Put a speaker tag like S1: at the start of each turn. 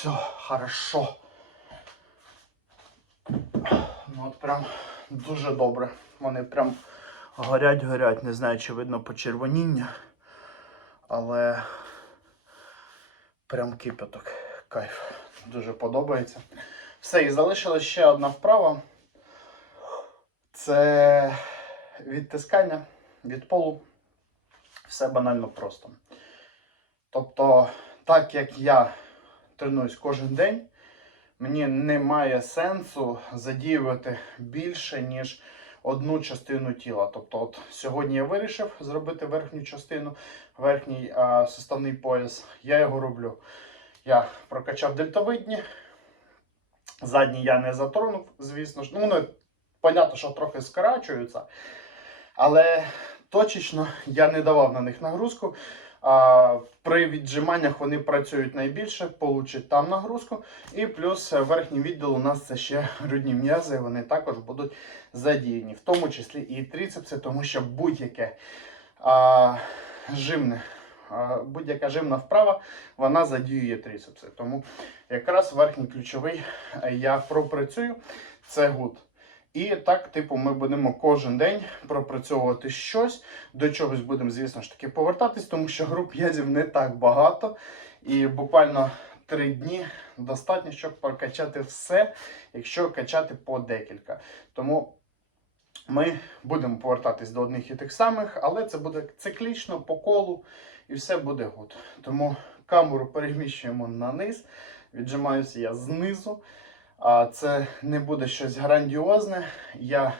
S1: Все, хорошо. Ну от прям дуже добре. Вони прям горять, горять. Не знаю, чи видно почервоніння. Але прям кипяток. Кайф. Дуже подобається. Все, і залишилась ще одна вправа. Це відтискання від полу. Все банально просто. Тобто, так як я тренуюсь кожен день, мені немає сенсу задіювати більше, ніж одну частину тіла. Тобто, от сьогодні я вирішив зробити верхню частину, верхній а, суставний пояс. Я його роблю. Я прокачав дельтовидні. Задні я не затронув, звісно ж. Ну, вони, понятно, що трохи скорачуються. Але точечно я не давав на них нагрузку. А, при віджиманнях вони працюють найбільше, получать там нагрузку. І плюс верхній відділ у нас це ще грудні м'язи, вони також будуть задіяні, в тому числі і трицепси, тому що будь-яке жимне, будь-яка жимна вправа, вона задіює трицепси. Тому якраз верхній ключовий е, я пропрацюю, це гуд. І так, типу, ми будемо кожен день пропрацьовувати щось, до чогось будемо, звісно ж таки, повертатись, тому що груп м'язів не так багато. І буквально три дні достатньо, щоб прокачати все, якщо качати по декілька. Тому ми будемо повертатись до одних і тих самих, але це буде циклічно по колу і все буде гуд. Тому камеру переміщуємо на низ, віджимаюся я знизу. Це не буде щось грандіозне. Я